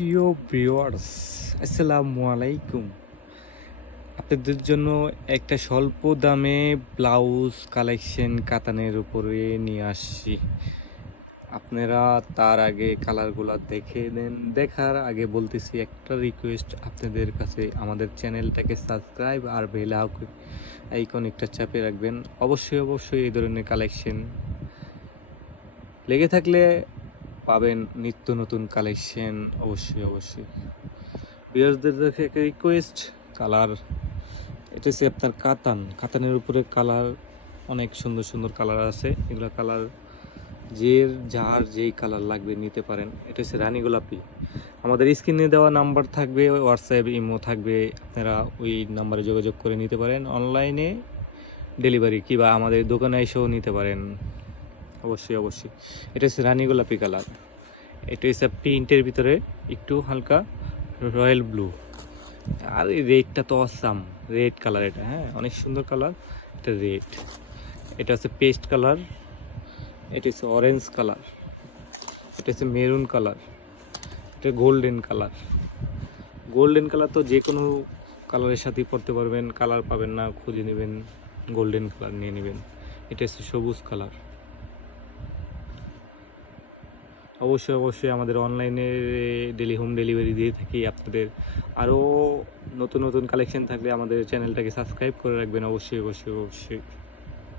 প্রিয় ভিউয়ার্স, আসসালামু আলাইকুম। আপনাদের জন্য একটা স্বল্প দামে ব্লাউজ কালেকশন কাতানের উপরে নিয়ে আসছি। আপনারা তার আগে কালারগুলো দেখে নেন। দেখার আগে বলতেছি একটা রিকোয়েস্ট আপনাদের কাছে, আমাদের চ্যানেলটাকে সাবস্ক্রাইব আর বেল আইকন একটা চাপে রাখবেন। অবশ্যই এই ধরনের কালেকশন লেগে থাকলে পাবেন নিত্য নতুন কালেকশন। অবশ্যই ভিউয়ার্সদের কাছে একটা রিকোয়েস্ট, কালার এটা হচ্ছে আপনার কাতানের উপরে কালার, অনেক সুন্দর কালার আছে। এগুলো কালার যার যেই কালার লাগবে নিতে পারেন। এটা হচ্ছে রানী গোলাপি। আমাদের স্ক্রিনে দেওয়া নাম্বার থাকবে, হোয়াটসঅ্যাপ ইমো থাকবে, আপনারা ওই নাম্বারে যোগাযোগ করে নিতে পারেন। অনলাইনে ডেলিভারি কিংবা আমাদের দোকানে এসেও নিতে পারেন। অবশ্যই এটা হচ্ছে রানী গোলাপি কালার। এটা হচ্ছে প্রিন্টের ভিতরে একটু হালকা রয়্যাল ব্লু। আর এই রেডটা তো অসাম, রেড কালার। এটা অনেক সুন্দর কালার। এটা রেড, এটা হচ্ছে পেস্ট কালার, এটা হচ্ছে অরেঞ্জ কালার, এটা হচ্ছে মেরুন কালার, এটা গোল্ডেন কালার। গোল্ডেন কালার তো যে কোনো কালারের সাথেই পরতে পারবেন, কালার পাবেন না খুঁজে নেবেন, গোল্ডেন কালার নিয়ে নেবেন। এটা হচ্ছে সবুজ কালার। অবশ্যই আমাদের অনলাইনে হোম ডেলিভারি দিয়ে থাকি। আপনাদের আরও নতুন কালেকশন থাকলে আমাদের চ্যানেলটাকে সাবস্ক্রাইব করে রাখবেন। অবশ্যই